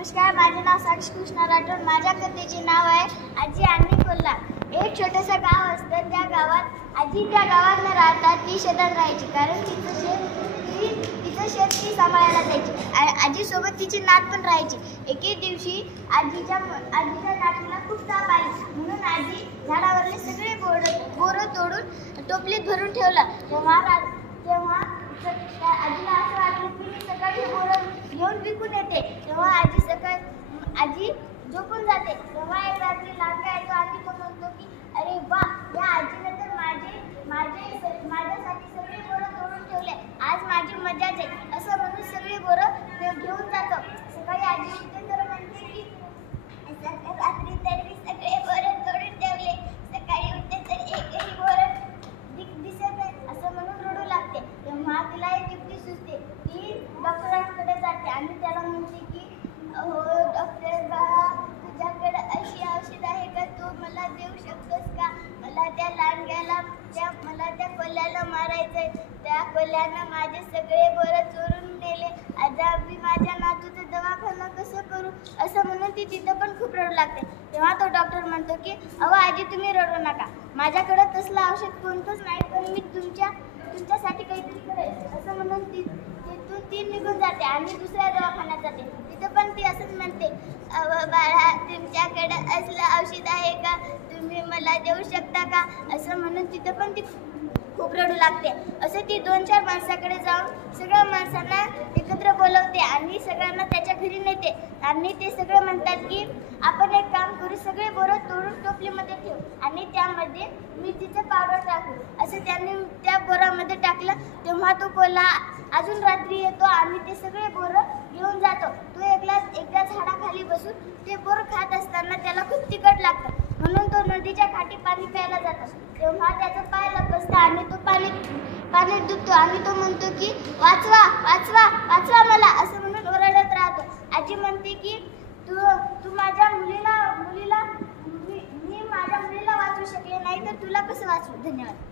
नमस्कार, माझे नाव साक्षी कृष्णा राठोड. माझ्या कथेचे नाव आहे आजी आणि कोल्हा. एक छोटंसं गाव असतं. त्या गावात आजी त्या गावात न राहता ती शेतात राहायची, कारण तिचं शेत ती सांभाळायला जायची. आजीसोबत तिची नात पण राहायची. एके दिवशी आजीच्या नातीला खूप ताप आली, म्हणून आजी झाडावरले सगळे बोरं तोडून टोपलीत भरून ठेवलं. तेव्हा आजीला असं वाटलं की मी सकाळी बोरं घेऊन विकून येते. तेव्हा आजी झोपून जाते. तेव्हा एक रात्री लांडगा येतो आणि तो म्हणतो की अरे वा, या आजीने तर माझ्यासाठी सगळे बोरं तोडून ठेवले. आज माझी मजाच आहे, असं म्हणून सगळे बोरं घेऊन जातो. सकाळी आजी उठते तर म्हणते की रात्री तर मी सगळे बोरं तोडून ठेवले, सकाळी उठते तर एकही बोरं दिसत नाही, असं म्हणून रडू लागते. तेव्हा तिला एक युक्ती सुचते. ती डॉक्टरांकडे जाते आणि त्याला म्हणते की हो डॉक्टर बाबा, तुझ्याकडे अशी औषध आहे का, तू मला देऊ शकतोस का? मला त्या कोल्ह्याला मारायचंय. त्या कोल्ह्यानं माझे सगळे बोरं चोरून नेले. आता मी माझ्या नातूचं दवाखाना कसं करू, असं म्हणून ती तिथं पण खूप रडू लागते. तेव्हा तो डॉक्टर म्हणतो की अहो आजी, तुम्ही रडू नका, माझ्याकडं तसलं औषध कोणतंच नाही, पण मी तुमच्यासाठी काहीतरी करेल, असं म्हणून तिथून ती निघून जाते आणि दुसऱ्या दवाखान्यात जाते. तिथं पण ती असंच म्हणते, अहो बाळा, तुमच्याकडं असलं औषध आहे का, तुम्ही मला देऊ शकता का, असं म्हणून तिथं पण ती खूप रडू लागते. असं ती 2-4 माणसाकडे जाऊन सगळ्या माणसांना एकत्र बोलवते आणि सगळ्यांना त्याच्या घरी नेते. आणि ते सगळं म्हणतात की आपण एक काम करू, सगळे बोरं तोडून टोपलीमध्ये ठेवू आणि त्यामध्ये मिरचीचं पावडर टाकू. असं त्यांनी त्या बोरामध्ये टाकलं. तेव्हा तो कोल्हा अजून रात्री येतो आणि ते सगळे बोरं घेऊन जातो. तो एकदा झाडाखाली बसून ते बोर खात असताना त्याला खूप तिखट लागतं, म्हणून तो नदीच्या काठी पाणी प्यायला जातो. तेव्हा त्याचं पाय लपसतं आणि तो पाण्यात डुबतो आणि तो म्हणतो की वाचवा वाचवा वाचवा मला, असं म्हणून ओरडत राहतो. आजी म्हणते की तू माझ्या मुलीला मी माझ्या मुलीला वाचवू शकले नाही, तर तुला कसं वाचवू. धन्यवाद.